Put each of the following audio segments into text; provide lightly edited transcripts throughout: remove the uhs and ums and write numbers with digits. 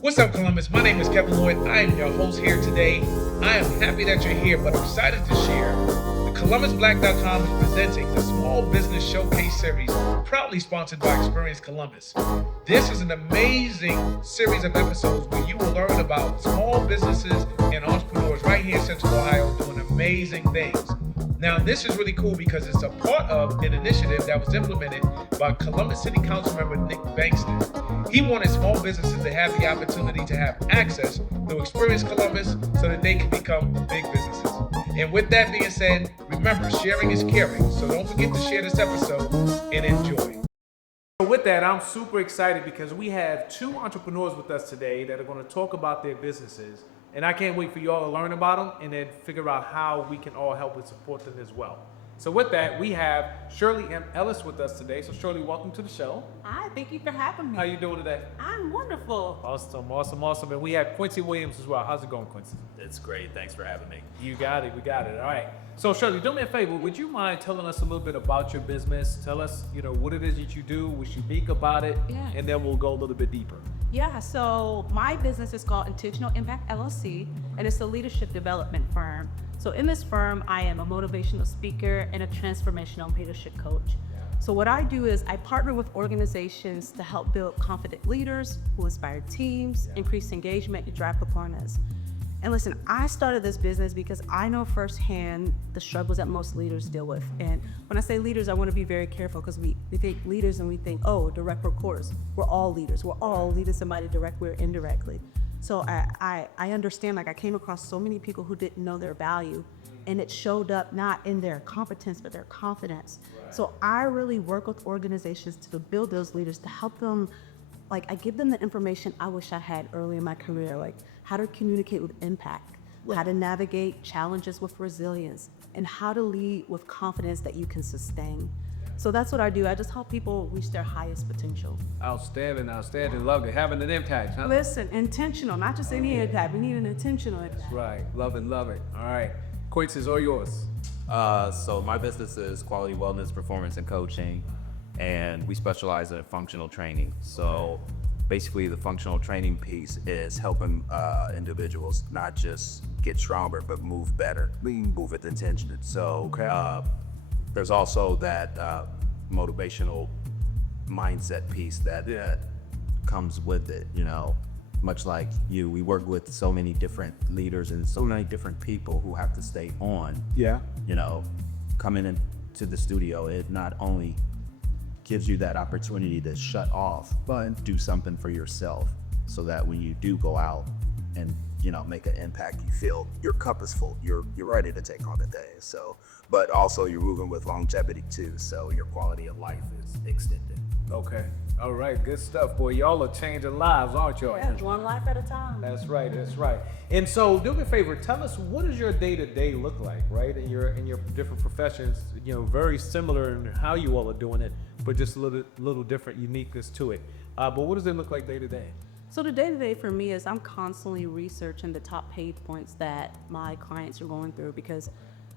What's up, Columbus? My name is Kevin Lloyd. I am your host here today. I am happy that you're here, but I'm excited to share the ColumbusBlack.com is presenting the Small Business Showcase Series, proudly sponsored by Experience Columbus. This is an amazing series of episodes where you will learn about small businesses and entrepreneurs right here in Central Ohio doing amazing things. Now, this is really cool because it's a part of an initiative that was implemented by Columbus City Council member Nick Bankston. He wanted small businesses to have the opportunity to have access to Experience Columbus so that they can become big businesses. And with that being said, remember, sharing is caring. So don't forget to share this episode and enjoy. So with that, I'm super excited because we have two entrepreneurs with us today that are going to talk about their businesses. And I can't wait for you all to learn about them and then figure out how we can all help and support them as well. So with that, we have Shirley and Ellis with us today. So Shirley, welcome to the show. Hi, thank you for having me. How you doing today? I'm wonderful. Awesome. And we have Quincy Williams as well. How's it going, Quincy? It's great. Thanks for having me. You got it. We got it. All right. So Shirley, do me a favor. Would you mind telling us a little bit about your business? Tell us, what it is that you do, what's unique about it, and then we'll go a little bit deeper. Yeah, so my business is called Intentional Impact LLC, and it's a leadership development firm. So in this firm, I am a motivational speaker and a transformational leadership coach. So what I do is I partner with organizations to help build confident leaders who inspire teams, increase engagement, and drive performance. And listen, I started this business because I know firsthand the struggles that most leaders deal with. And when I say leaders, I want to be very careful because we think leaders and we think, oh, direct reports. We're all leaders. We're all leading somebody directly or indirectly. So I understand, I came across so many people who didn't know their value, and it showed up not in their competence, but their confidence. Right. So I really work with organizations to build those leaders, to help them, I give them the information I wish I had early in my career, like how to communicate with impact, how to navigate challenges with resilience, and how to lead with confidence that you can sustain. So that's what I do. I just help people reach their highest potential. Outstanding. Love it. Having an impact, huh? Listen, intentional, not just any impact. We need an intentional impact. That's right. Love it. All right. Quincy, it's all yours. So my business is Quality Wellness Performance and Coaching, and we specialize in functional training. So basically the functional training piece is helping individuals not just get stronger, but move better. We move with intention. So there's also that motivational mindset piece that comes with it, much like you. We work with so many different leaders and so many different people who have to stay on. Yeah. Coming into the studio, it not only gives you that opportunity to shut off, but do something for yourself so that when you do go out and make an impact, you feel your cup is full, you're ready to take on the day. So, but also you're moving with longevity too, so your quality of life is extended. Okay. All right. Good stuff, boy. Y'all are changing lives, aren't y'all? Yeah, one life at a time. That's right. And so do me a favor, tell us, what does your day-to-day look like, right? In your different professions, very similar in how you all are doing it, but just a little different uniqueness to it. But what does it look like day-to-day? So the day-to-day for me is I'm constantly researching the top pain points that my clients are going through, because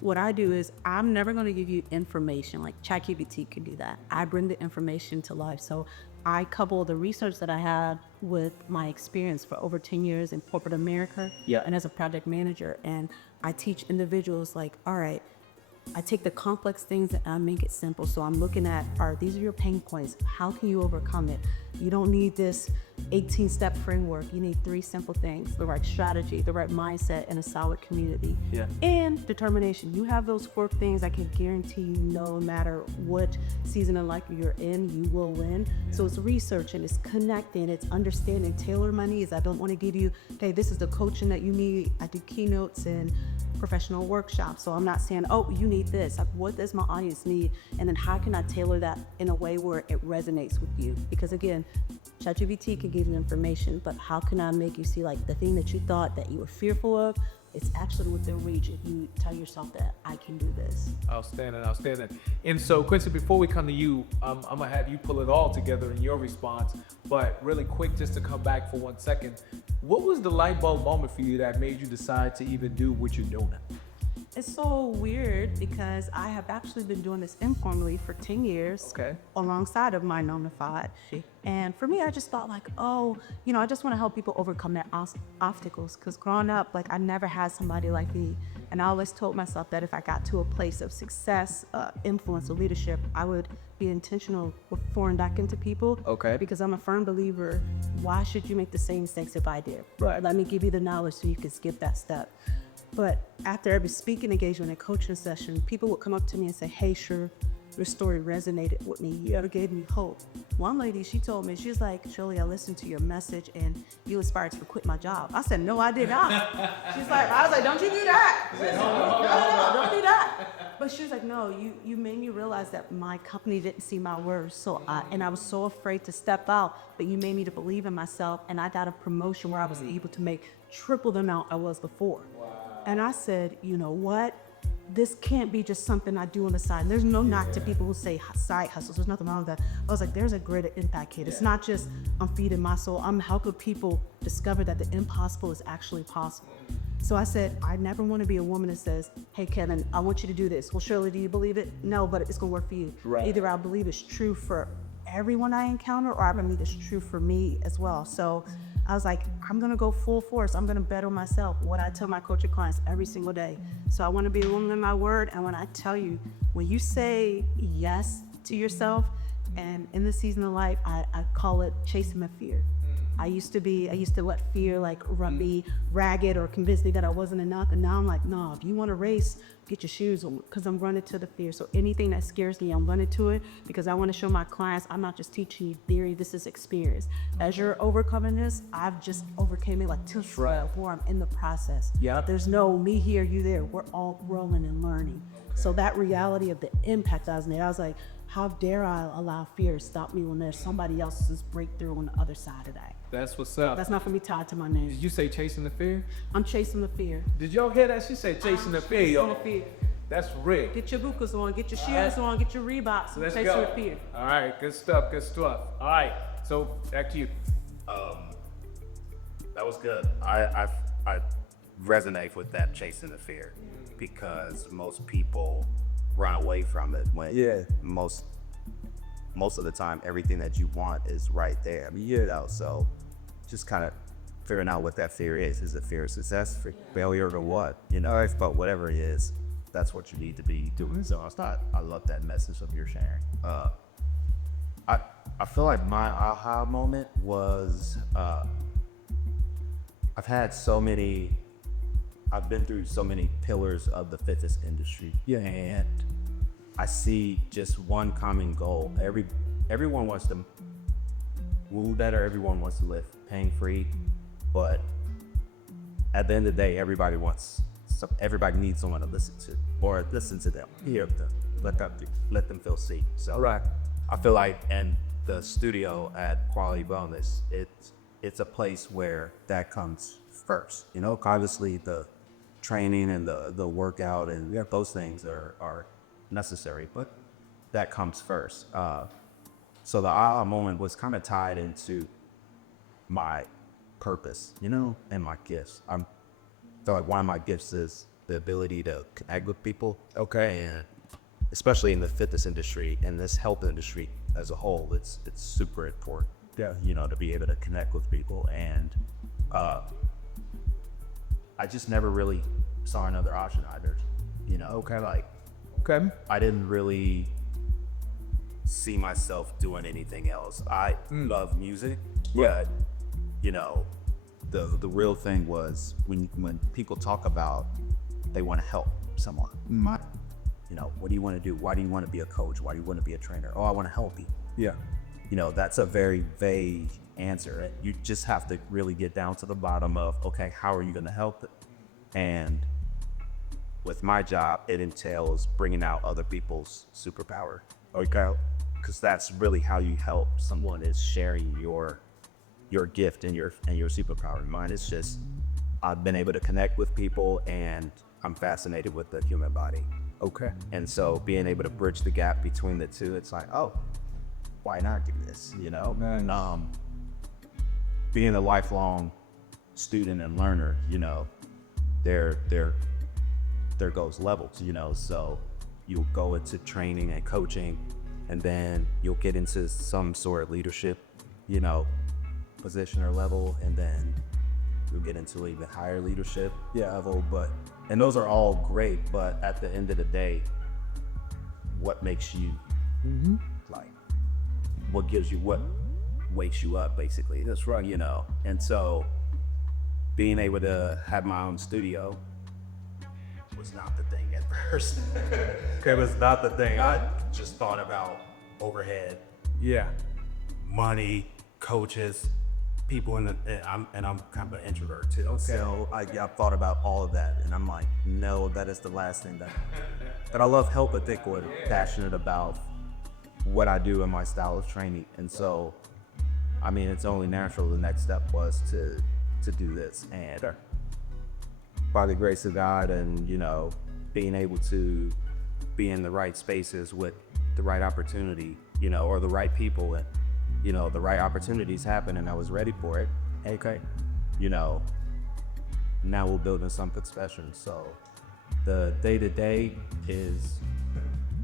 what I do is I'm never going to give you information like ChatGPT can do that. I bring the information to life. So I couple the research that I had with my experience for over 10 years in corporate America and as a project manager. And I teach individuals all right, I take the complex things and I make it simple. So I'm looking at, these are your pain points. How can you overcome it? You don't need this 18-step framework. You need 3 simple things: the right strategy, the right mindset, and a solid community. And determination. You have those 4 things, I can guarantee you, no matter what season of life you're in, you will win. So it's researching, it's connecting, it's understanding, tailor my needs. I don't want to give you, okay, this is the coaching that you need. I do keynotes and professional workshops. So I'm not saying, oh, you need this. What does my audience need? And then how can I tailor that in a way where it resonates with you? Because again, ChatGPT can give you information, but how can I make you see the thing that you thought that you were fearful of, it's actually within reach if you tell yourself that I can do this. Outstanding. And so Quincy, before we come to you, I'm gonna have you pull it all together in your response, but really quick, just to come back for 1 second, what was the light bulb moment for you that made you decide to even do what you're doing? It's so weird because I have actually been doing this informally for 10 years. Okay. Alongside of my 9 to 5. And for me, I just thought like, oh, I just want to help people overcome their obstacles. Because growing up, like I never had somebody like me. And I always told myself that if I got to a place of success, influence, or leadership, I would be intentional with pouring back into people. Okay. Because I'm a firm believer, why should you make the same mistakes if I did? Right. Let me give you the knowledge so you can skip that step. But after every speaking engagement and coaching session, people would come up to me and say, hey, Shirley, your story resonated with me. You ever gave me hope. One lady, she told me, she's like, Shirley, I listened to your message and you inspired me to quit my job. I said, no, I did not. She's like, I was like, don't you do that. No, don't do that. But she was like, no, you made me realize that my company didn't see my worth. And I was so afraid to step out, but you made me to believe in myself. And I got a promotion where I was able to make triple the amount I was before. And I said, you know what? This can't be just something I do on the side. And there's no knock to people who say side hustles. There's nothing wrong with that. I was like, there's a greater impact here. It's not just I'm feeding my soul. I'm helping people discover that the impossible is actually possible. So I said, I never want to be a woman that says, hey, Kevin, I want you to do this. Well, Shirley, do you believe it? No, but it's going to work for you. Right. Either I believe it's true for everyone I encounter or I believe it's true for me as well. So I was like, I'm gonna go full force. I'm gonna bet on myself, what I tell my coaching clients every single day. So I wanna be a woman in my word. And when I tell you, when you say yes to yourself, and in this season of life, I call it chasing the fear. I used to let fear like run me ragged or convince me that I wasn't enough. And now I'm like, no, if you want to race, get your shoes on, because I'm running to the fear. So anything that scares me, I'm running to it because I want to show my clients I'm not just teaching you theory, this is experience. As you're overcoming this, I've just overcame it like 2 12 where I'm in the process. Yeah. There's no me here, you there. We're all growing and learning. So that reality of the impact I was made, I was like, how dare I allow fear to stop me when there's somebody else's breakthrough on the other side of that? That's what's up. That's not for me tied to my name. Did you say chasing the fear? I'm chasing the fear. Did y'all hear that? She said chasing the fear, Chasing yo. the fear. That's real. Get your bukas on, get your shoes on, get your Reeboks. Let's chasing go. the fear. All right, good stuff, good stuff. All right, so back to you. That was good. I resonate with that chasing the fear because most people run away from it when most of the time everything that you want is right there. I mean, so just kind of figuring out what that fear is. Is it fear of success, failure, or what? But whatever it is, that's what you need to be doing. So I love that message of your sharing. I feel like my aha moment was I've been through so many pillars of the fitness industry. Yeah, and I see just one common goal. Everyone wants to move better. Everyone wants to live pain-free, but at the end of the day, everybody needs someone to listen to, or listen to them, hear them, let them feel seen. So Right. I feel like in the studio at Quality Wellness, it's a place where that comes first. Obviously the training and the workout and those things are necessary, but that comes first. So the aha moment was kind of tied into my purpose, and my gifts. I feel like one of my gifts is the ability to connect with people. Okay. And especially in the fitness industry and this health industry as a whole, it's super important. Yeah. To be able to connect with people. And I just never really saw another option either. Okay. I didn't really see myself doing anything else. I love music, but the real thing was when people talk about they want to help someone. What do you want to do? Why do you want to be a coach? Why do you want to be a trainer? Oh, I want to help you. Yeah. That's a very vague answer. You just have to really get down to the bottom of, okay, how are you going to help it? And with my job, it entails bringing out other people's superpower. Okay. Because that's really how you help someone, is sharing your gift and your superpower. Mine is just, I've been able to connect with people and I'm fascinated with the human body. Okay. And so being able to bridge the gap between the two, it's like, oh, why not do this? Nice. Being a lifelong student and learner, there there goes levels, so you'll go into training and coaching, and then you'll get into some sort of leadership, position or level, and then you'll get into even higher leadership level. And those are all great, but at the end of the day, what makes you like, what wakes you up, basically. That's right. And so being able to have my own studio was not the thing at first. It was not the thing. I just thought about overhead, money, coaches, people and I'm kind of an introvert too. Okay. So I thought about all of that, and I'm like, no, that is the last thing that I love help. I think we're passionate about what I do in my style of training, and so I mean, it's only natural. The next step was to do this, and by the grace of God, and being able to be in the right spaces with the right opportunity, or the right people, and the right opportunities happen, and I was ready for it. Okay, now we're building something special. So the day-to-day is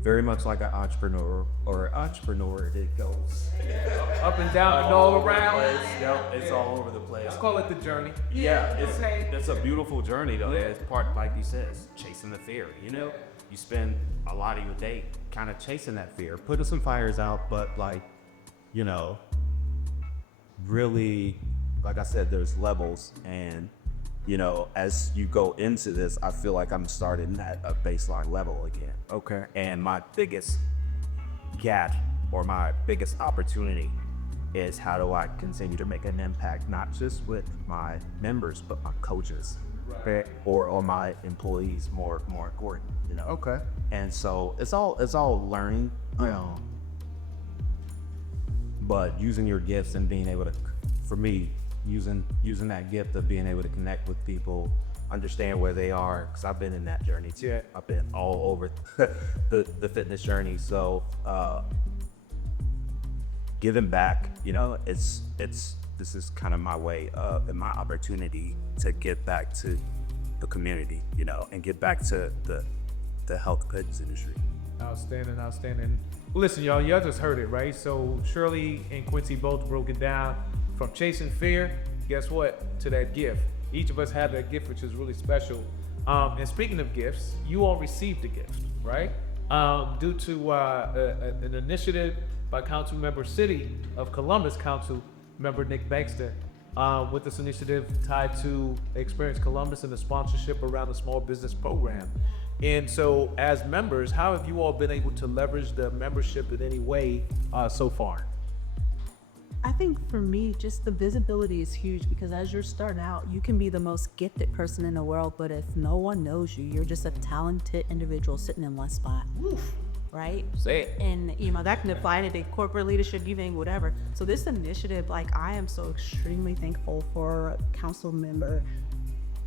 very much like an entrepreneur, it goes Up and down and all around. It's all over the place. Let's call it the journey. It's a beautiful journey though. It's part, like you said, it's chasing the fear. You spend a lot of your day kind of chasing that fear, putting some fires out, but really, like I said, there's levels, and as you go into this, I feel like I'm starting at a baseline level again. Okay. And my biggest gap, or my biggest opportunity, is how do I continue to make an impact, not just with my members, but my coaches, or my employees, more important, Okay. And so it's all learning, but using your gifts and being able to, for me, using that gift of being able to connect with people, understand where they are, because I've been in that journey too. Yeah. I've been all over the fitness journey. So giving back, this is kind of my way of, and my opportunity to give back to the community, and get back to the health fitness industry. Outstanding. Listen, y'all just heard it, right? So Shirley and Quincy both broke it down from chasing fear, guess what, to that gift. Each of us had that gift, which is really special. And speaking of gifts, you all received a gift, right? Due to an initiative by Council Member City of Columbus, Council Member Nick Baxter, with this initiative tied to Experience Columbus and the sponsorship around the small business program. And so as members, how have you all been able to leverage the membership in any way so far? I think for me, just the visibility is huge, because as you're starting out, you can be the most gifted person in the world, but if no one knows you, you're just a talented individual sitting in one spot. Oof. Right? Say it. And that can apply to corporate leadership, even whatever. So this initiative, I am so extremely thankful for Council Member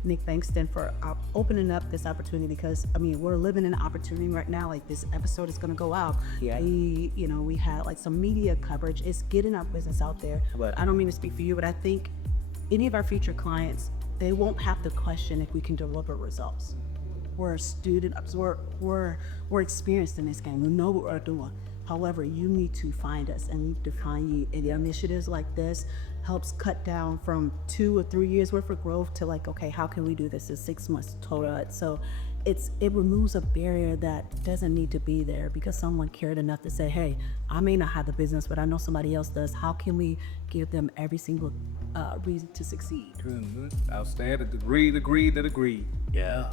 Nick Bankston for opening up this opportunity, because we're living in an opportunity right now. This episode is going to go out. Yeah. We had some media coverage. It's getting our business out there. But I don't mean to speak for you, but I think any of our future clients, they won't have to question if we can deliver results. We're a student, we're experienced in this game. We know what we're doing. However, you need to find us, and we need to find you. And initiatives like this helps cut down from 2 or 3 years worth of growth to okay, how can we do this in 6 months total? So it removes a barrier that doesn't need to be there, because someone cared enough to say, hey, I may not have the business, but I know somebody else does. How can we give them every single reason to succeed? Outstanding. Agreed. Yeah,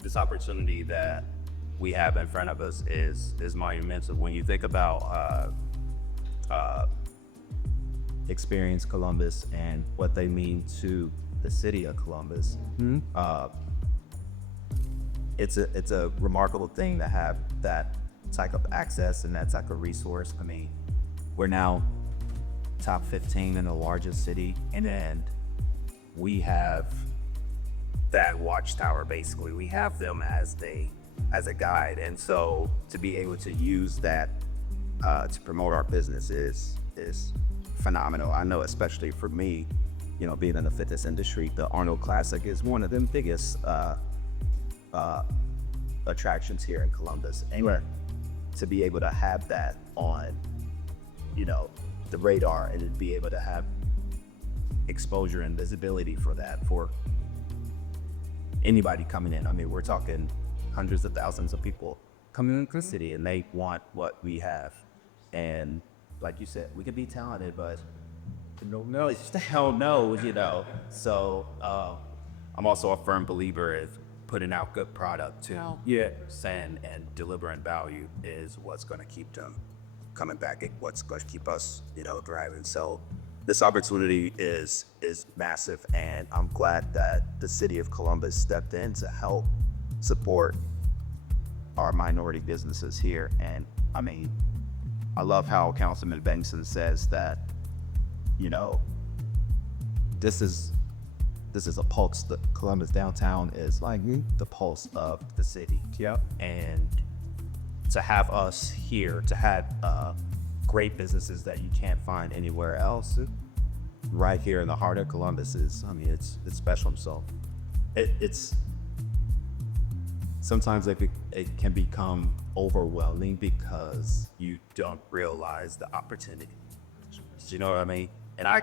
this opportunity that we have in front of us is monumental. When you think about Experience Columbus and what they mean to the city of Columbus, it's a remarkable thing to have that type of access and that type of resource. We're now top 15 in the largest city, and we have that watchtower. Basically, we have them as a guide, and so to be able to use that to promote our business is phenomenal. I know, especially for me, being in the fitness industry, the Arnold Classic is one of them biggest attractions here in Columbus. Anywhere to be able to have that on, the radar, and to be able to have exposure and visibility for that for anybody coming in. I mean, we're talking hundreds of thousands of people coming into the city, and they want what we have. And like you said, we could be talented, but no, it's just the hell no, So I'm also a firm believer in putting out good product too. And delivering value is what's going to keep them coming back, what's going to keep us, driving. So this opportunity is massive, and I'm glad that the city of Columbus stepped in to help support our minority businesses here. And I mean, I love how Councilman Benson says that, this is a pulse. The Columbus downtown is like the pulse of the city. Yeah. And to have us here, to have great businesses that you can't find anywhere else, right here in the heart of Columbus it's special. So it's sometimes it can become overwhelming because you don't realize the opportunity. You know what I mean? And I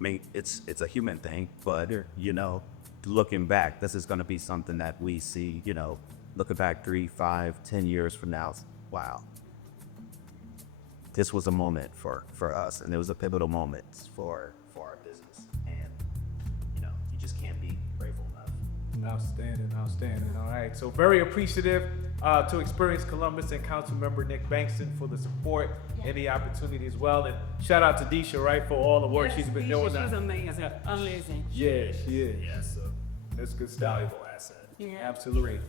mean, it's a human thing, but looking back, this is going to be something that we see, looking back 3, 5, 10 years from now. Wow, this was a moment for us, and it was a pivotal moment for our business, and you just can't be grateful enough. Outstanding. All right, so very appreciative to Experience Columbus and Councilmember Nick Bankston for the support and the opportunity as well. And shout out to Deisha, right, for all the work she's been doing. She's amazing. Yeah, she is. Yeah, so That's good stuff. valuable asset. Yeah. Absolutely.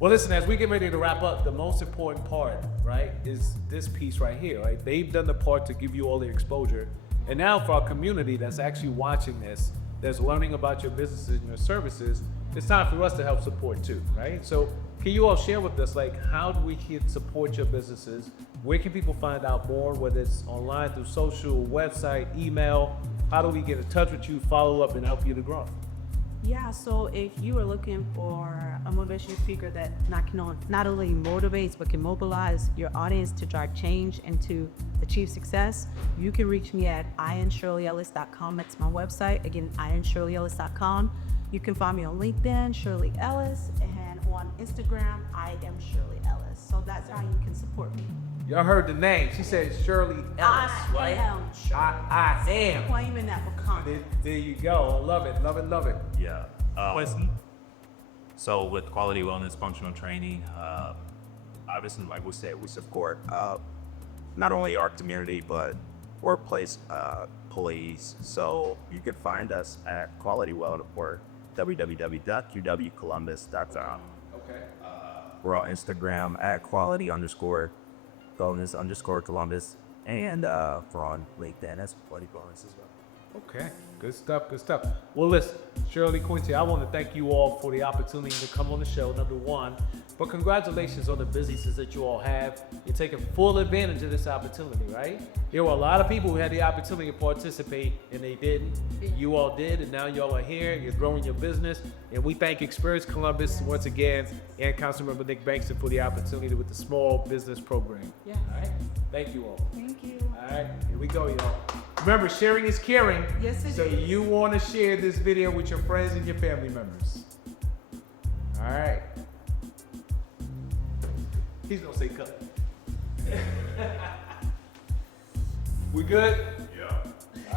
Well, listen, as we get ready to wrap up, the most important part, right, is this piece right here, right? They've done the part to give you all the exposure. And now for our community that's actually watching this, that's learning about your businesses and your services, it's time for us to help support too, right? So can you all share with us, like, how do we can support your businesses? Where can people find out more, whether it's online, through social, website, email? How do we get in touch with you, follow up, and help you to grow? Yeah, so if you are looking for a motivational speaker that not only motivates but can mobilize your audience to drive change and to achieve success, you can reach me at IamShirleyEllis.com. That's my website. Again, IamShirleyEllis.com. You can find me on LinkedIn, Shirley Ellis, and on Instagram, I am Shirley Ellis. So that's how you can support me. Y'all heard the name. She said Shirley Ellis, right? I am Shirley. I am. Claiming that for content. There you go. I love it. Love it. Yeah. So with quality wellness functional training, obviously, like we said, we support not only our community but workplace employees. So you can find us at Quality Wellness or www.qwcolumbus.com. Okay. We're on Instagram at quality_wellness_Columbus, and we're on LinkedIn as Quality Wellness as well. Okay, good stuff. Well, listen, Shirley, Quincy, I want to thank you all for the opportunity to come on the show, number one. But congratulations on the businesses that you all have. You're taking full advantage of this opportunity, right? There were a lot of people who had the opportunity to participate and they didn't. You all did, and now y'all are here. You're growing your business. And we thank Experience Columbus once again and Councilmember Nick Bankston for the opportunity with the small business program. Yeah. All right? Thank you all. Thank you. All right, here we go, y'all. Remember, sharing is caring. Yes, it so is. you want to share this video with your friends and your family members. All right. He's going to say cut. We good? I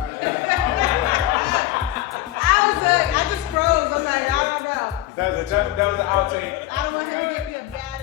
just froze. I'm like, I don't know. That was an outtake. I don't want him to give me a bad